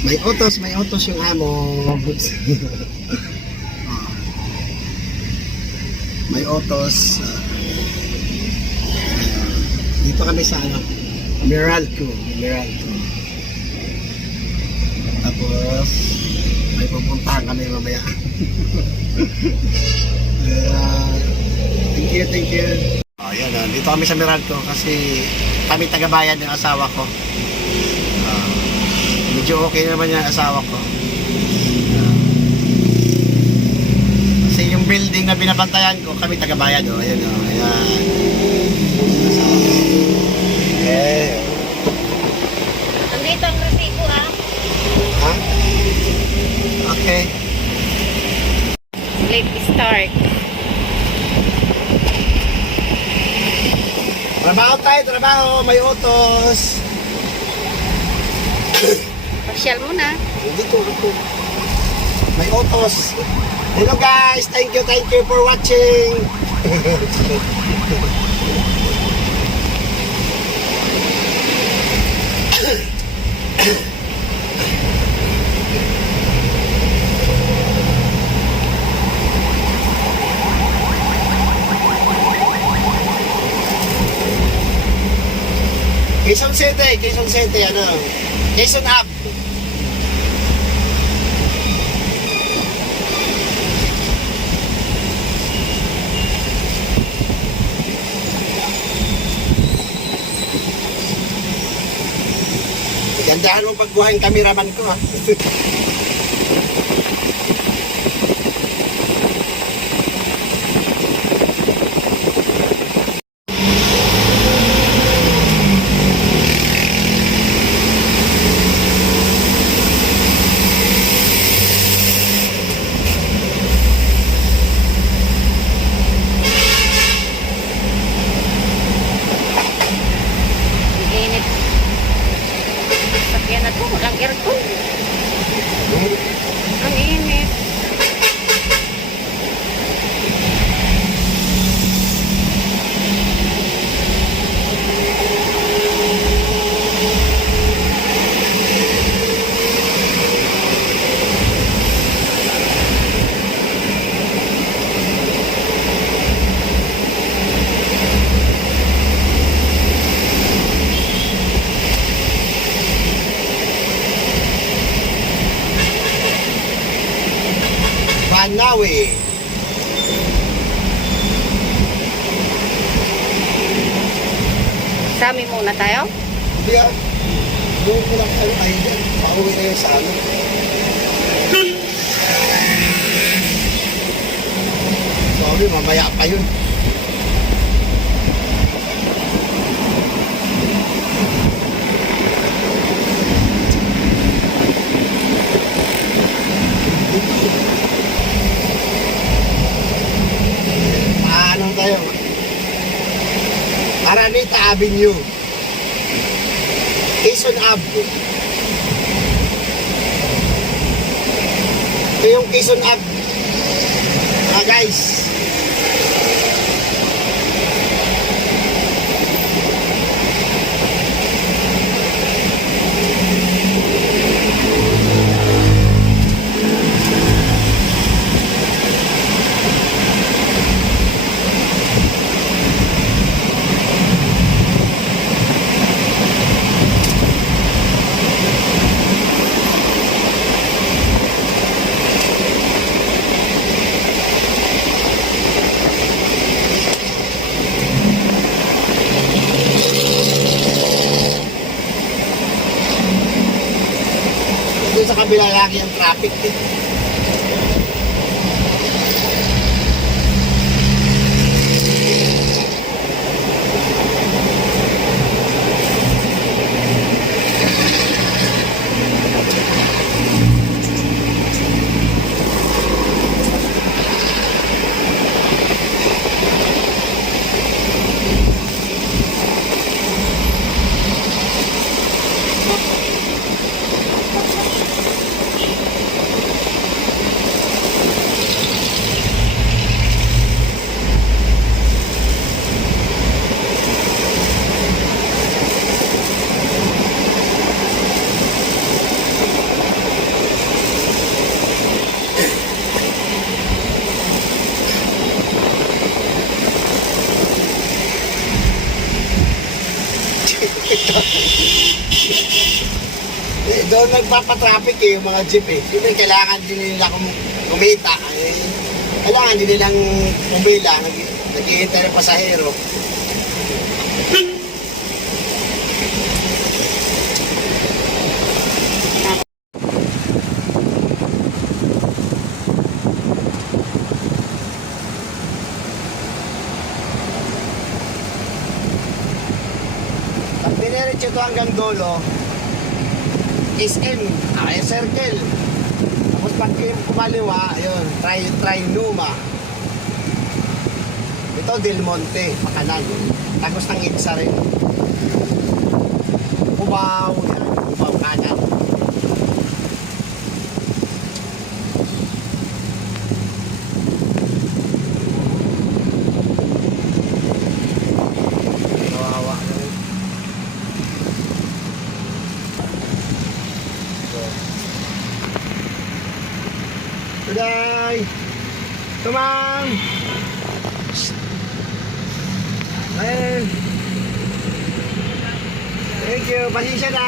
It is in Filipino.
May utos yung amo. May utos. Dito kami sa Meralco. Tapos may pupuntahan kami mamaya. Thank you. Ayan, dito kami sa Meralco kasi kami taga-bayan ng asawa ko. Medyo okay naman yung asawa ko. Kasi yung building na binabantayan ko, kami taga-bayan. Ayan. Okay. Nandito ang resibo Ha? Okay. Late start. Trabaho. May utos. Pasyal muna. Dito. May utos. Hello guys, thank you for watching. Quezon City, Quezon Hub. Gandahan mo pagbuhayin cameraman ko ha. Init. Sakyan na to. Walang aircon. Ang init. Banawe. Sa amin muna tayo. Hindi ah. Doon mo lang tayo dyan. Pauwi na yun sa amin. Sorry, mamaya pa yun. Anong tayo? Araneta Avenue. Quezon Ave. Ito yung Quezon Ave. Guys. Doon sa kabila lagi ang traffic eh. Doon nagpapatraffic yung mga jeep eh. Siyempre kailangan din nila kumita. Kailangan din nilang kumila. Nag-iintay ng pasahero. Pag diniretso ito hanggang dulo, SM, circle. Tapos pag kumaliwa, ayun, Trinuma. Ito Del Monte, pakanan. Tapos ng Itza rin. Cubao, yan, Cubao kanan. Kawawa. Today, come on. Ayun. Thank you. Pasensya na.